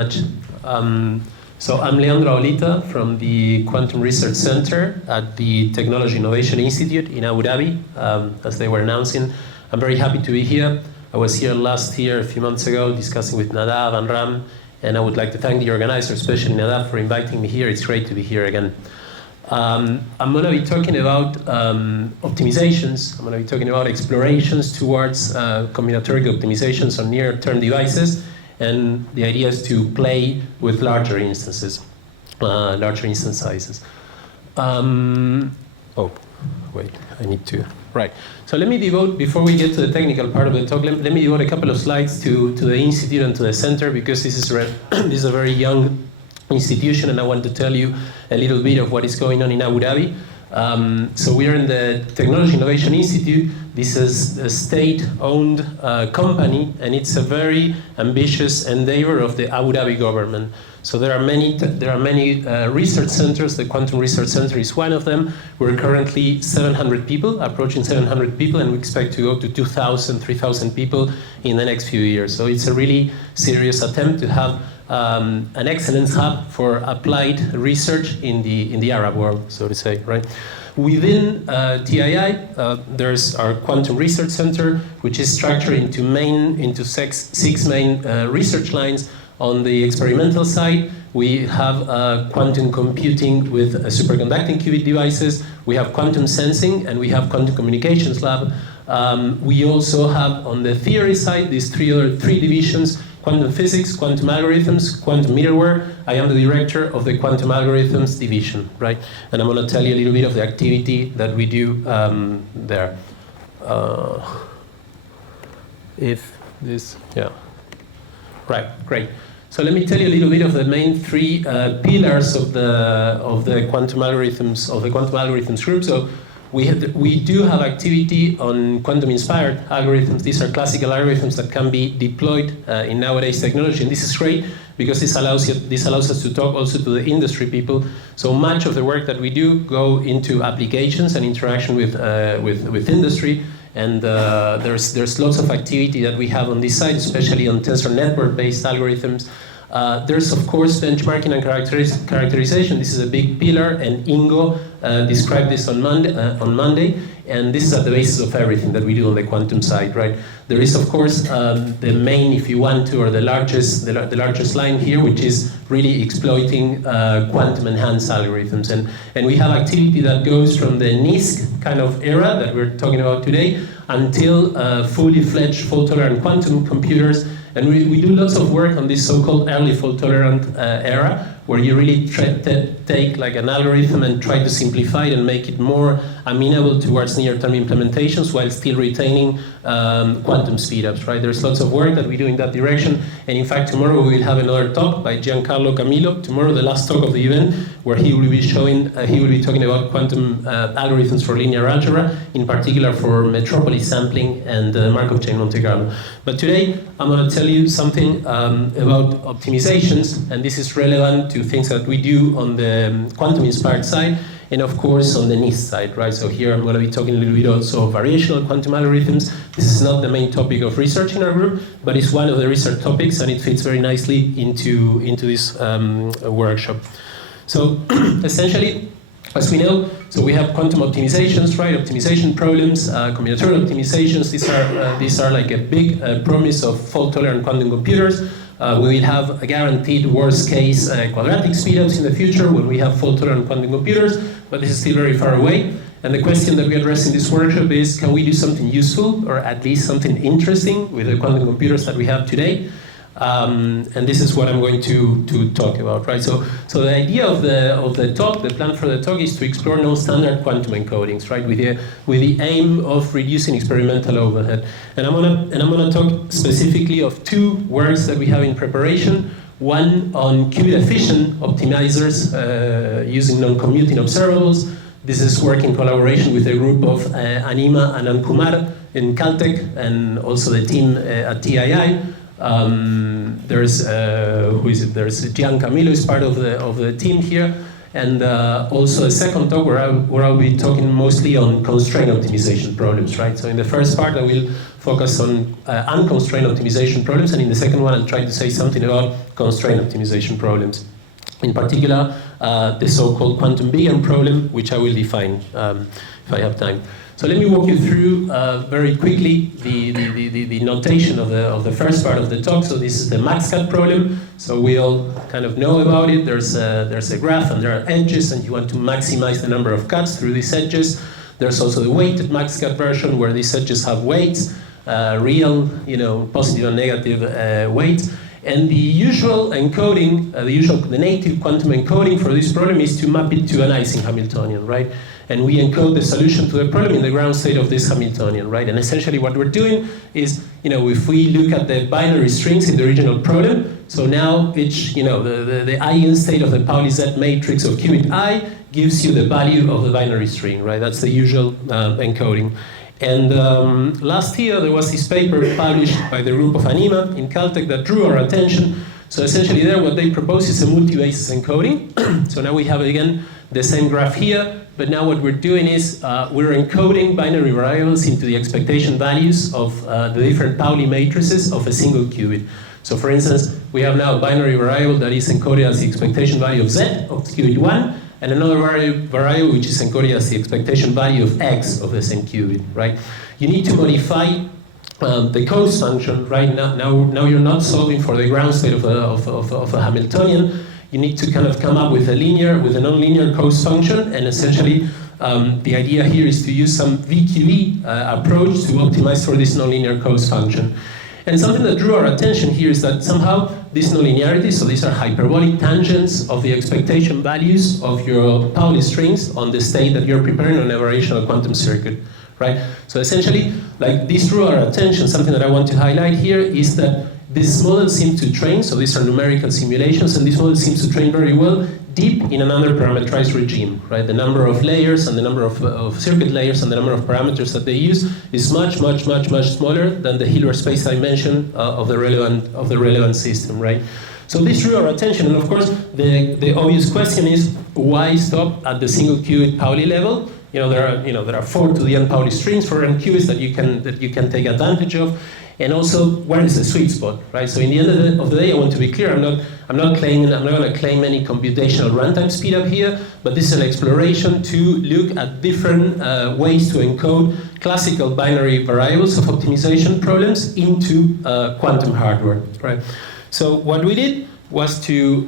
So I'm Leandro Aolita from the Quantum Research Center at the Technology Innovation Institute in Abu Dhabi, as they were announcing. I'm very happy to be here. I was here last year, a few months ago, discussing with Nadav and Ram, and I would like to thank the organizer, especially Nadav, for inviting me here. It's great to be here again. I'm going to be talking about optimizations. I'm going to be talking about explorations towards combinatoric optimizations on near-term devices. And the idea is to play with larger instances, larger instance sizes. Oh, wait, I need to. Right. So let me devote, before we get to the technical part of the talk, let me devote a couple of slides to the institute and to the center, because this is a very young institution, and I want to tell you a little bit of what is going on in Abu Dhabi. So we are in the Technology Innovation Institute. This is a state-owned company, and it's a very ambitious endeavor of the Abu Dhabi government. So there are many research centers. The Quantum Research Center is one of them. We're currently 700 people, approaching 700 people, and we expect to go to 2,000, 3,000 people in the next few years. So it's a really serious attempt to have an excellence hub for applied research in the Arab world, so to say, right? Within TII, there's our Quantum Research Center, which is structured into six main research lines. On the experimental side, we have quantum computing with superconducting qubit devices. We have quantum sensing, and we have quantum communications lab. We also have, on the theory side, these three divisions: quantum physics, quantum algorithms, quantum middleware. I am the director of the quantum algorithms division, right? And I'm going to tell you a little bit of the activity that we do there. Right, great. So let me tell you a little bit of the main three pillars of the quantum algorithms group. So we do have activity on quantum-inspired algorithms. These are classical algorithms that can be deployed in nowadays technology, and this is great because this allows us to talk also to the industry people. So much of the work that we do go into applications and interaction with industry, and there's lots of activity that we have on this side, especially on tensor network-based algorithms. There's, of course, benchmarking and characterization. This is a big pillar, and Ingo described this on Monday, and this is at the basis of everything that we do on the quantum side, right? There is, of course, the main, if you want to, or the largest line here, which is really exploiting quantum-enhanced algorithms. And we have activity that goes from the NISQ kind of era that we're talking about today until fully fledged fault-tolerant quantum computers. And we do lots of work on this so-called early fault-tolerant era, where you really take like an algorithm and try to simplify it and make it more amenable towards near-term implementations while still retaining quantum speedups, right? There's lots of work that we do in that direction. And in fact, tomorrow we will have another talk by Giancarlo Camillo. Tomorrow, the last talk of the event, where he will be talking about quantum algorithms for linear algebra, in particular for metropolis sampling and Markov chain Monte Carlo. But today, I'm going to tell you something about optimizations, and this is relevant to things that we do on the quantum-inspired side, and of course on the NISQ side, right? So here I'm going to be talking a little bit also of variational quantum algorithms. This is not the main topic of research in our group, but it's one of the research topics, and it fits very nicely into this workshop. So essentially, as we know, so we have quantum optimizations, right? Optimization problems, combinatorial optimizations. These are like a big promise of fault-tolerant quantum computers. We will have a guaranteed worst-case quadratic speedups in the future when we have fault-tolerant quantum computers, but this is still very far away. And the question that we address in this workshop is, can we do something useful, or at least something interesting, with the quantum computers that we have today? And this is what I'm going to talk about, right? So the idea of the talk, the plan for the talk, is to explore non-standard quantum encodings, right? With the aim of reducing experimental overhead. And I'm gonna talk specifically of two works that we have in preparation. One on qubit efficient optimizers using non-commuting observables. This is work in collaboration with a group of Anima and Ankumar in Caltech, and also the team at TII. There's Gian Camilo is part of the team here, and also a second talk where I'll be talking mostly on constraint optimization problems, right? So in the first part, I will focus on unconstrained optimization problems, and in the second one, I'll try to say something about constraint optimization problems. In particular, the so-called quantum big N problem, which I will define if I have time. So let me walk you through very quickly the notation of the first part of the talk. So this is the max cut problem. So we all kind of know about it. There's a graph and there are edges, and you want to maximize the number of cuts through these edges. There's also the weighted max cut version where these edges have weights, real, positive and negative weights. And the usual encoding, the native quantum encoding for this problem is to map it to an Ising Hamiltonian, right? And we encode the solution to the problem in the ground state of this Hamiltonian, right? And essentially what we're doing is, if we look at the binary strings in the original problem, so now each, the eigenstate of the Pauli Z matrix of qubit I gives you the value of the binary string, right? That's the usual encoding. And last year there was this paper published by the group of Anima in Caltech that drew our attention. So essentially there what they propose is a multi-basis encoding. So now we have again the same graph here, but now what we're doing is we're encoding binary variables into the expectation values of the different Pauli matrices of a single qubit. So for instance, we have now a binary variable that is encoded as the expectation value of Z of qubit 1, and another variable which is encoded as the expectation value of X of the same qubit, right? You need to modify the cost function, right? Now you're not solving for the ground state of a Hamiltonian. You need to kind of come up with a non-linear cost function, and essentially the idea here is to use some VQE approach to optimize for this non-linear cost function. And something that drew our attention here is that somehow this nonlinearity, so these are hyperbolic tangents of the expectation values of your Pauli strings on the state that you're preparing on a variational quantum circuit, right? So essentially, like this drew our attention, something that I want to highlight here is that this model seems to train, so these are numerical simulations, and this model seems to train very well deep in an under-parameterized regime, right? The number of layers and the number of circuit layers and the number of parameters that they use is much smaller than the Hilbert space dimension of the relevant system, right? So this drew our attention, and of course, the obvious question is why stop at the single qubit Pauli level? There are 4 to the n Pauli strings for n qubits that you can take advantage of. And also, where is the sweet spot, right? So in the end of the day, I want to be clear. I'm not going to claim any computational runtime speedup here, but this is an exploration to look at different ways to encode classical binary variables of optimization problems into quantum hardware, right? So what we did was to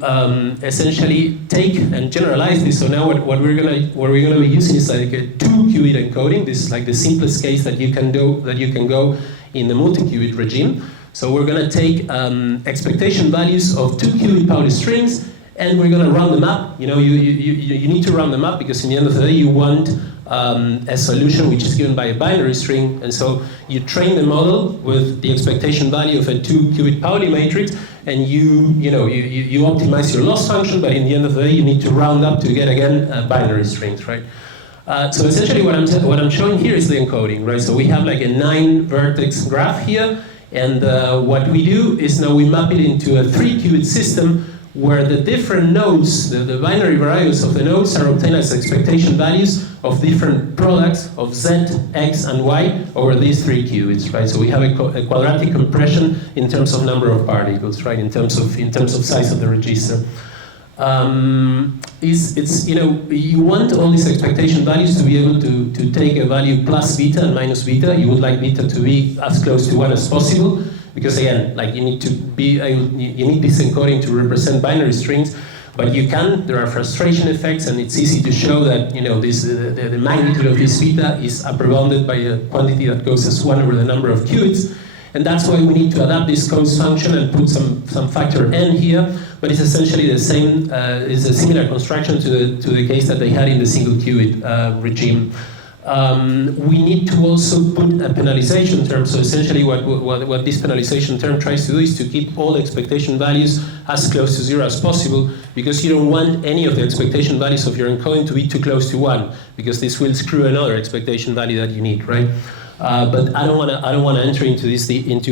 essentially take and generalize this. So now what we're gonna be using is like a 2-qubit encoding. This is like the simplest case that you can go in the multi-qubit regime. So we're going to take expectation values of 2-qubit Pauli strings, and we're going to round them up. You need to round them up because in the end of the day you want a solution which is given by a binary string, and so you train the model with the expectation value of a 2-qubit Pauli matrix, and you optimize your loss function, but in the end of the day you need to round up to get again binary strings, right? So essentially what I'm showing here is the encoding, right? So we have like a 9-vertex graph here, and what we do is now we map it into a 3-qubit system where the different nodes, the binary variables of the nodes are obtained as expectation values of different products of Z, X, and Y over these 3 qubits, right? So we have a quadratic compression in terms of number of particles, right? In terms of size of the register. You want all these expectation values to be able to take a value plus beta and minus beta. You would like beta to be as close to 1 as possible, because again, like you need this encoding to represent binary strings, but there are frustration effects, and it's easy to show that the magnitude of this beta is upper-bounded by a quantity that goes as 1 over the number of qubits. And that's why we need to adapt this cost function and put some factor n here, but it's essentially the same, it's a similar construction to the case that they had in the single qubit regime. We need to also put a penalization term, so essentially what this penalization term tries to do is to keep all expectation values as close to 0 as possible, because you don't want any of the expectation values of your encoding to be too close to 1, because this will screw another expectation value that you need, right? But I don't want to enter into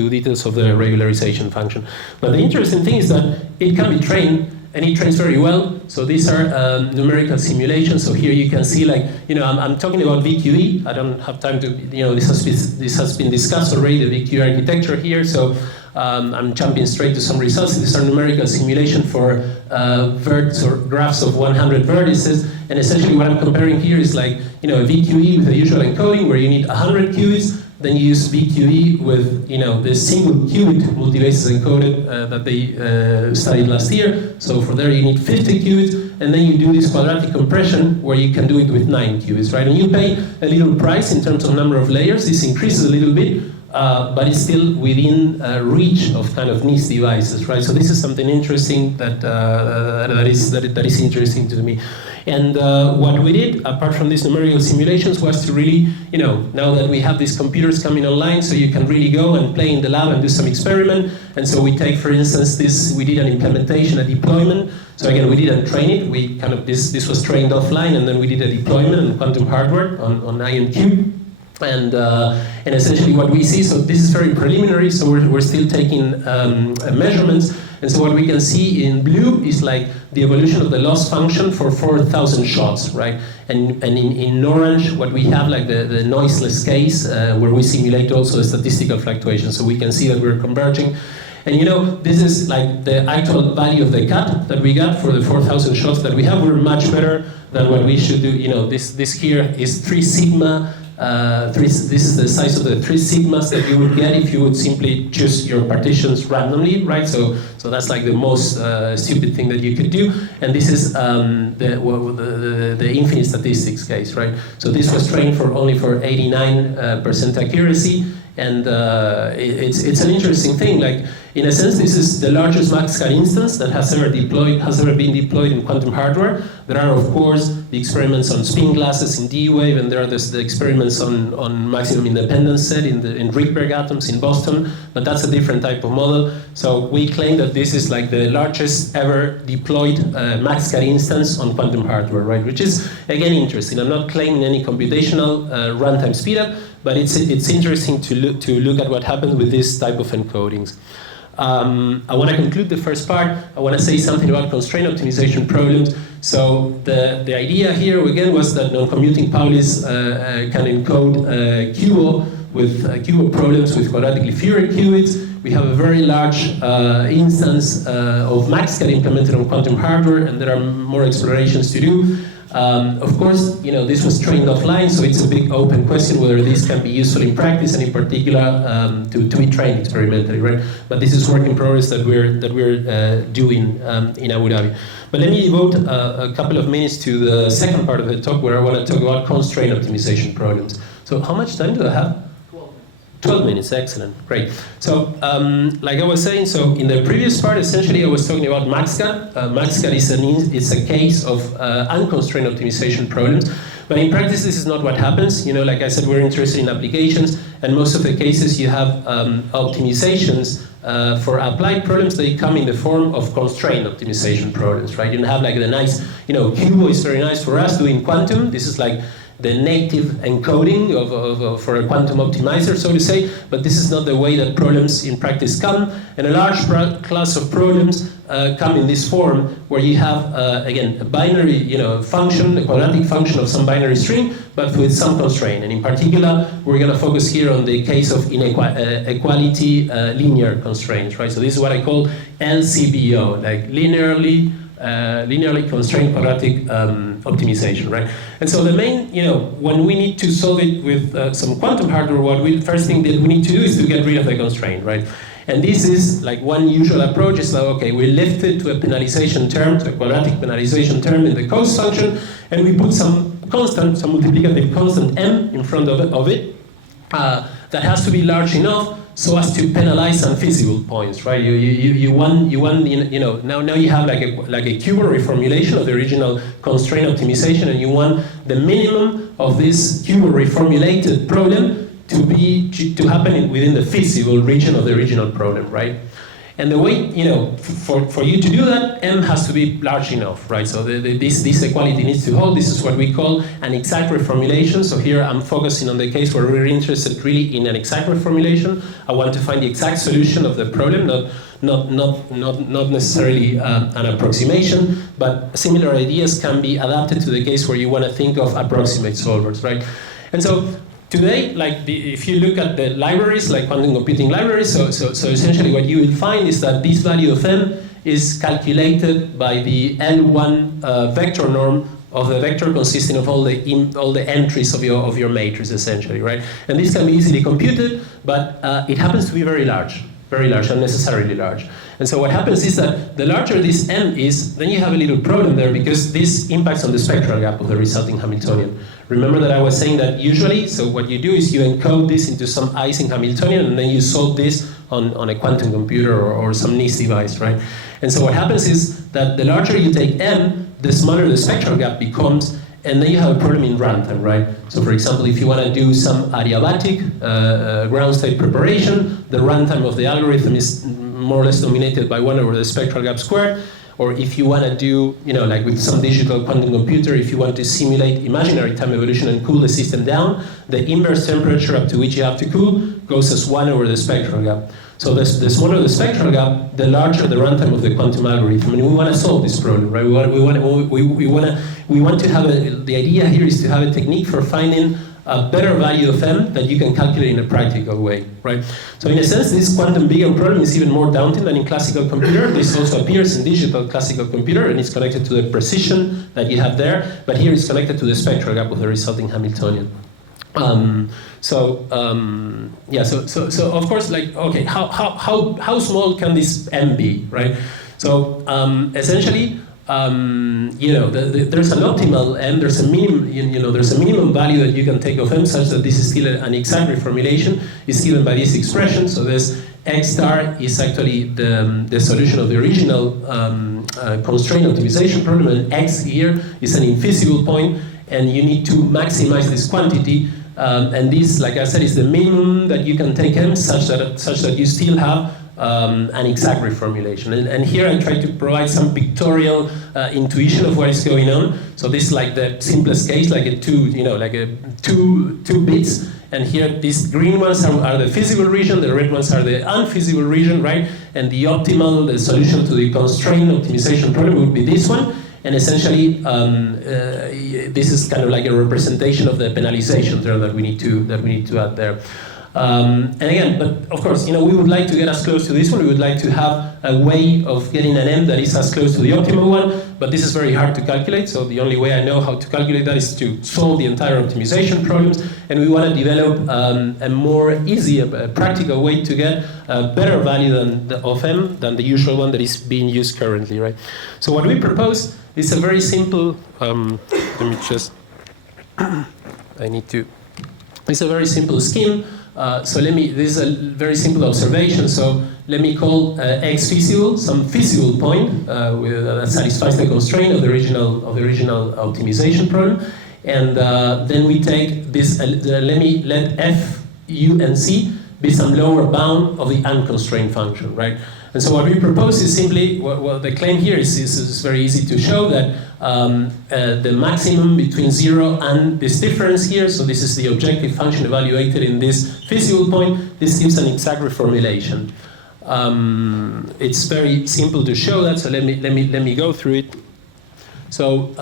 details of the regularization function. But the interesting thing is that it can be trained, and it trains very well. So these are numerical simulations. So here you can see, like, I'm talking about VQE. I don't have time to, this has been discussed already, the VQE architecture here. So I'm jumping straight to some results. These are numerical simulation for verts or graphs of 100 vertices. And essentially what I'm comparing here is like, a VQE with the usual encoding where you need 100 qubits. Then you use VQE with, the single qubit multibasis encoded that they studied last year. So for there you need 50 qubits, and then you do this quadratic compression where you can do it with 9 qubits, right? And you pay a little price in terms of number of layers. This increases a little bit, but it's still within reach of kind of NISQ devices, right? So this is something interesting that is interesting to me. And what we did, apart from these numerical simulations, was to really, now that we have these computers coming online, so you can really go and play in the lab and do some experiment. And so we take, for instance, we did an implementation, a deployment. So again, we didn't train it. We kind of, this was trained offline, and then we did a deployment on quantum hardware on IonQ. And essentially what we see, so this is very preliminary, so we're still taking measurements. And so what we can see in blue is like the evolution of the loss function for 4,000 shots, right? And in orange, what we have like the noiseless case, where we simulate also a statistical fluctuation. So we can see that we're converging. And this is like the actual value of the cut that we got for the 4,000 shots that we have. We're much better than what we should do. This here is 3 sigma. This is the size of the 3 sigmas that you would get if you would simply choose your partitions randomly, right? So that's like the most stupid thing that you could do. And this is the infinite statistics case, right? So this was trained only for 89% accuracy. And it's an interesting thing. Like, in a sense, this is the largest max-cut instance that has ever been deployed in quantum hardware. There are, of course, the experiments on spin glasses in D-Wave, and there are the experiments on maximum independence set in Rydberg atoms in Boston, but that's a different type of model. So we claim that this is like the largest ever deployed max-cut instance on quantum hardware, right? Which is, again, interesting. I'm not claiming any computational runtime speedup, but it's interesting to look at what happens with this type of encodings. I want to conclude the first part. I want to say something about constraint optimization problems. So the idea here, again, was that non-commuting Paulis can encode QUBO with QUBO problems with quadratically fewer qubits. We have a very large instance of max-cut implemented on quantum hardware, and there are more explorations to do. Of course, this was trained offline, so it's a big open question whether this can be useful in practice, and in particular to be trained experimentally, right? But this is work in progress that we're doing in Abu Dhabi. But let me devote a couple of minutes to the second part of the talk, where I want to talk about constraint optimization problems. So how much time do I have? 12 minutes, excellent, great. So, like I was saying, so in the previous part, essentially I was talking about max-cut. Max-cut is a case of unconstrained optimization problems. But in practice, this is not what happens. Like I said, we're interested in applications, and most of the cases you have optimizations for applied problems. They come in the form of constrained optimization problems, right? You don't have like the nice, QUBO is very nice for us doing quantum. This is like the native encoding for a quantum optimizer, so to say, but this is not the way that problems in practice come. And a large class of problems come in this form, where you have, again, a binary function, a quadratic function of some binary string, but with some constraint. And in particular, we're going to focus here on the case of equality linear constraints, right? So this is what I call LCBO, like linearly constrained quadratic optimization, right? And so the main, when we need to solve it with some quantum hardware, first thing that we need to do is to get rid of the constraint, right? And this is like one usual approach is like, okay, we lift it to a penalization term, to a quadratic penalization term in the cost function, and we put some constant, some multiplicative constant m in front of it that has to be large enough so as to penalize unfeasible points, right? You want now you have like a QUBO reformulation of the original constraint optimization, and you want the minimum of this QUBO reformulated problem to happen within the feasible region of the original problem, right? And the way, for you to do that, M has to be large enough, right? So this equality needs to hold. This is what we call an exact reformulation. So here I'm focusing on the case where we're interested really in an exact reformulation. I want to find the exact solution of the problem, not necessarily an approximation, but similar ideas can be adapted to the case where you want to think of approximate solvers, right? And so today, if you look at the libraries, like quantum computing libraries, so essentially what you will find is that this value of M is calculated by the L1 vector norm of the vector consisting of all the entries of your matrix, essentially, right? And this can be easily computed, but it happens to be very large, unnecessarily large. And so what happens is that the larger this M is, then you have a little problem there because this impacts on the spectral gap of the resulting Hamiltonian. Remember that I was saying that usually, so what you do is you encode this into some Ising Hamiltonian and then you solve this on a quantum computer or some NISQ device, right? And so what happens is that the larger you take M, the smaller the spectral gap becomes, and then you have a problem in runtime, right? So for example, if you want to do some adiabatic ground state preparation, the runtime of the algorithm is more or less dominated by 1 over the spectral gap squared. Or if you want to do, like with some digital quantum computer, if you want to simulate imaginary time evolution and cool the system down, the inverse temperature up to which you have to cool goes as 1 over the spectral gap. So the smaller the spectral gap, the larger the runtime of the quantum algorithm. And we want to solve this problem, right? We want to have the idea here is to have a technique for finding a better value of M that you can calculate in a practical way, right? So in a sense, this quantum big M problem is even more daunting than in classical computer. This also appears in digital classical computer, and it's connected to the precision that you have there, but here it's connected to the spectral gap of the resulting Hamiltonian. So of course, okay, how small can this M be, right? So essentially, there's an optimal M, there's a minimum, there's a minimum value that you can take of M such that this is still an exact reformulation. It's given by this expression. So this X star is actually the solution of the original constraint optimization problem, and X here is an infeasible point, and you need to maximize this quantity. And this, like I said, is the minimum that you can take M such that you still have an exact reformulation. And here I try to provide some pictorial intuition of what is going on. So this is like the simplest case, like a two bits. And here these green ones are the feasible region, the red ones are the unfeasible region, right? And the solution to the constraint optimization problem would be this one. And essentially, this is kind of like a representation of the penalization there that we need to add there. And again, but of course, we would like to get as close to this one. We would like to have a way of getting an M that is as close to the optimal one, but this is very hard to calculate. So the only way I know how to calculate that is to solve the entire optimization problems. And we want to develop a more easy, a practical way to get a better value of M than the usual one that is being used currently, right? So what we propose is a very simple, it's a very simple scheme. This is a very simple observation. So let me call X feasible, some feasible point that satisfies the constraint of the original optimization problem. And then we take this, let F, U, and C be some lower bound of the unconstrained function, right? And so what we propose is simply, well, the claim here is very easy to show that the maximum between 0 and this difference here, so this is the objective function evaluated in this feasible point, this gives an exact reformulation. It's very simple to show that, so let me go through it. So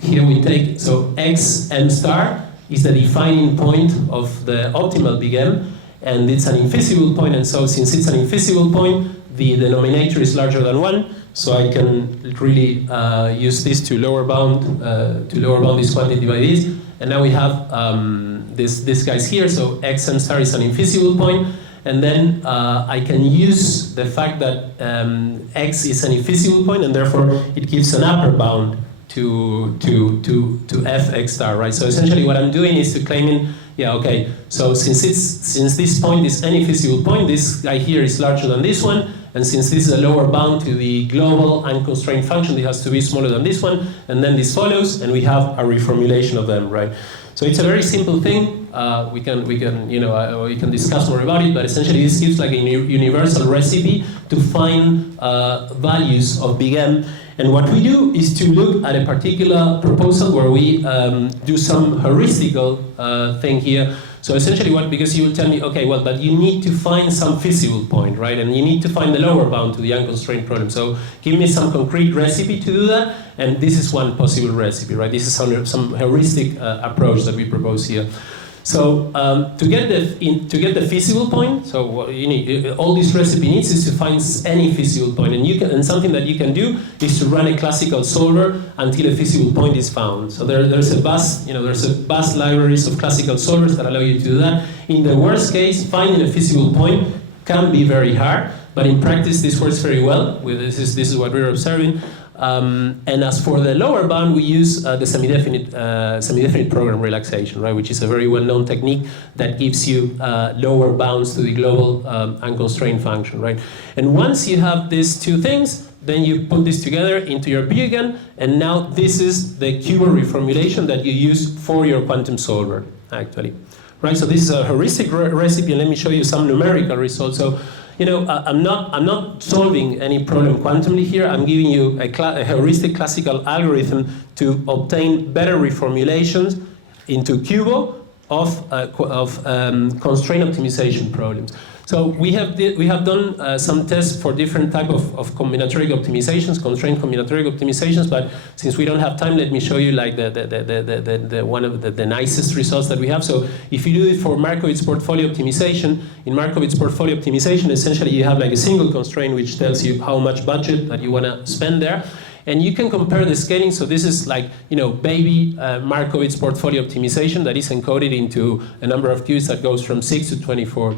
here we take, so X M star is the defining point of the optimal big M, and it's an infeasible point, and so since it's an infeasible point, the denominator is larger than 1, so I can really use this to lower bound this quantity by this, and now we have this guys here, so X M star is an infeasible point, and then I can use the fact that X is an infeasible point, and therefore it gives an upper bound to F X star, right? So essentially what I'm doing is to claiming, yeah, okay, so since this point is any feasible point, this guy here is larger than this one, and since this is a lower bound to the global unconstrained function, it has to be smaller than this one, and then this follows, and we have a reformulation of them, right? So it's a very simple thing. we can discuss more about it, but essentially this gives like a universal recipe to find values of big M. And what we do is to look at a particular proposal where we do some heuristical thing here. So essentially because you will tell me, okay, well, but you need to find some feasible point, right? And you need to find the lower bound to the unconstrained problem. So give me some concrete recipe to do that, and this is one possible recipe, right? This is some heuristic approach that we propose here. So to get the feasible point, so what you need, all this recipe needs is to find any feasible point, and something that you can do is to run a classical solver until a feasible point is found. So there's a vast libraries of classical solvers that allow you to do that. In the worst case, finding a feasible point can be very hard, but in practice this works very well. This is what we're observing. And as for the lower bound, we use the semi-definite program relaxation, right, which is a very well-known technique that gives you lower bounds to the global unconstrained function, right? And once you have these two things, then you put this together into your B again, and now this is the QUBO reformulation that you use for your quantum solver, actually. Right, so this is a heuristic recipe, and let me show you some numerical results. So, I'm not solving any problem quantumly here. I'm giving you a heuristic classical algorithm to obtain better reformulations into QUBO of constraint optimization problems. So we have done some tests for different type of combinatoric optimizations, constraint combinatoric optimizations. But since we don't have time, let me show you like one of the nicest results that we have. So if you do it for Markowitz portfolio optimization, in Markowitz portfolio optimization, essentially you have like a single constraint which tells you how much budget that you want to spend there. And you can compare the scaling. So this is like, baby Markowitz portfolio optimization that is encoded into a number of qubits that goes from 6 to 24.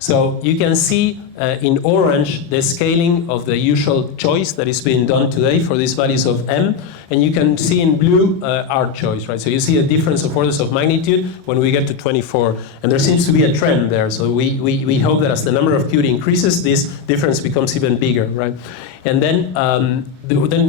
So you can see in orange the scaling of the usual choice that is being done today for these values of M, and you can see in blue our choice, right? So you see a difference of orders of magnitude when we get to 24, and there seems to be a trend there. So we hope that as the number of qubits increases, this difference becomes even bigger, right? And then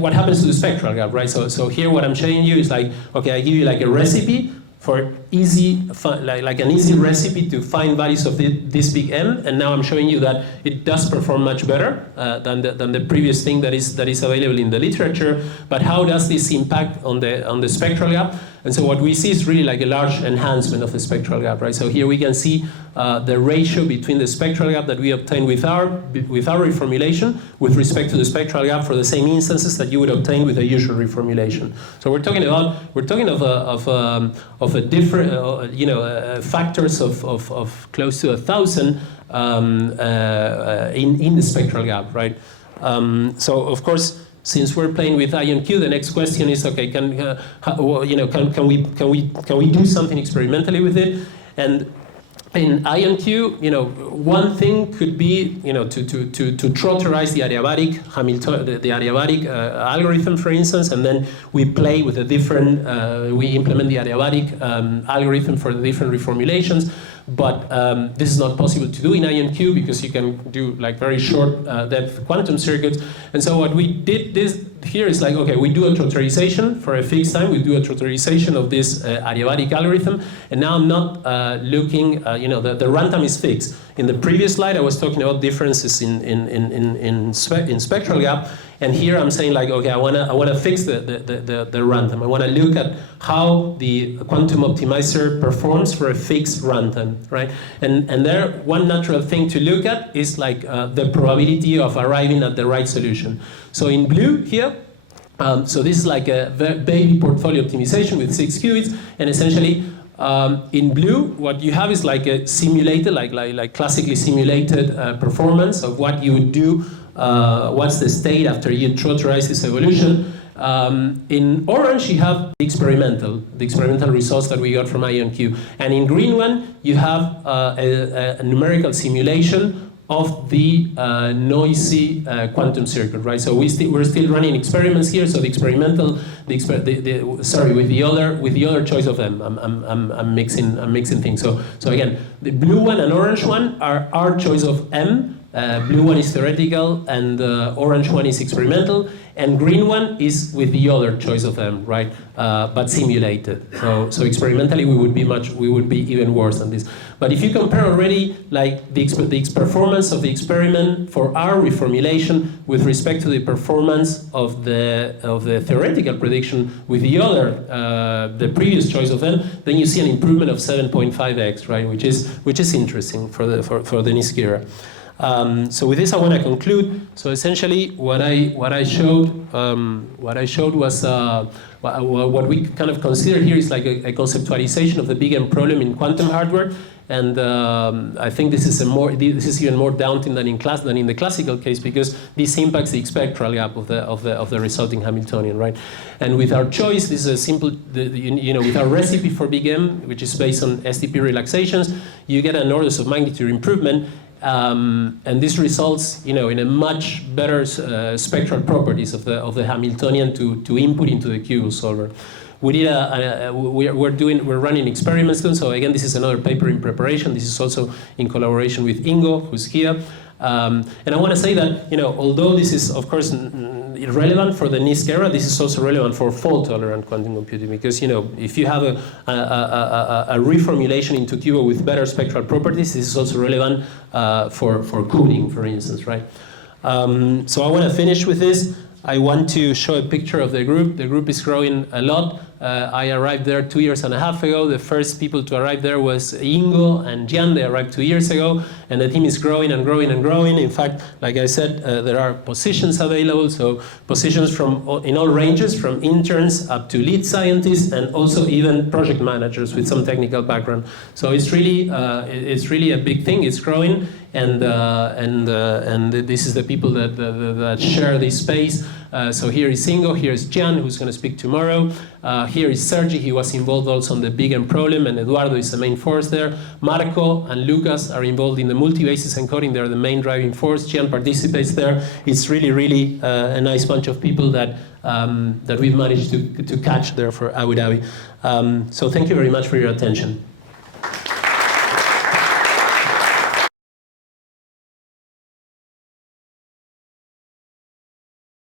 what happens to the spectral gap, right? So here what I'm showing you is like, okay, I give you like a recipe for like an easy recipe to find values of this big M, and now I'm showing you that it does perform much better than the previous thing that is available in the literature. But how does this impact on the spectral gap? And so what we see is really like a large enhancement of the spectral gap, right? So here we can see the ratio between the spectral gap that we obtain with our reformulation with respect to the spectral gap for the same instances that you would obtain with a usual reformulation. So we're talking of a different factors of close to 1,000 in the spectral gap, right? So of course, since we're playing with IonQ, the next question is, okay, can we do something experimentally with it? And in IonQ, one thing could be, to trotterize the adiabatic the adiabatic algorithm, for instance, and then we play with a different, we implement the adiabatic algorithm for the different reformulations. But this is not possible to do in IonQ because you can do like very short depth quantum circuits. And so what we did here is like, okay, we do a trotterization for a fixed time. We do a trotterization of this adiabatic algorithm. And now I'm not looking, the runtime is fixed. In the previous slide, I was talking about differences in spectral gap. And here I'm saying like, okay, I wanna fix the runtime. I wanna look at how the quantum optimizer performs for a fixed runtime, right? And there, one natural thing to look at is like the probability of arriving at the right solution. So in blue here, so this is like a baby portfolio optimization with 6 qubits, and essentially in blue, what you have is like a simulated, like classically simulated performance of what you would do. What's the state after you trotterize this evolution? In orange, you have the experimental results that we got from IonQ. And in green one, you have a numerical simulation of the noisy quantum circuit, right? So we're still running experiments here. So the experimental, with the other choice of them, I'm mixing things. So again, the blue one and orange one are our choice of M blue one is theoretical, and orange one is experimental, and green one is with the other choice of them, right? But simulated. So experimentally we would be even worse than this. But if you compare already like the performance of the experiment for our reformulation with respect to the performance of the theoretical prediction with the other the previous choice of them, then you see an improvement of 7.5x, right? Which is interesting for the NISQ era. So with this, I want to conclude. So essentially, what I showed was what we kind of consider here is like a conceptualization of the big M problem in quantum hardware, and I think this is even more daunting than in the classical case, because this impacts the spectral gap of the resulting Hamiltonian, right? And with our choice, this is a simple, with our recipe for big M, which is based on STP relaxations, you get an orders of magnitude improvement. And this results, in a much better spectral properties of the Hamiltonian to input into the QUBO solver. We did we're running experiments too. So again, this is another paper in preparation. This is also in collaboration with Ingo, who's here. And I want to say that, although this is of course relevant for the NISQ era, this is also relevant for fault-tolerant quantum computing, because if you have a reformulation into QUBO with better spectral properties, this is also relevant for cooling, for instance, right? So I want to finish with this. I want to show a picture of the group. The group is growing a lot. I arrived there 2.5 years ago. The first people to arrive there was Ingo and Jan. They arrived 2 years ago, and the team is growing and growing and growing. In fact, like I said, there are positions available, so positions in all ranges, from interns up to lead scientists, and also even project managers with some technical background. So it's really a big thing. It's growing, and this is the people that share this space. So here is Ingo, here is Jan, who's going to speak tomorrow. Here is Sergi, he was involved also on the big M problem, and Eduardo is the main force there. Marco and Lucas are involved in the multi-basis encoding. They're the main driving force. Jan participates there. It's really a nice bunch of people that we've managed to catch there for Abu Dhabi. So thank you very much for your attention.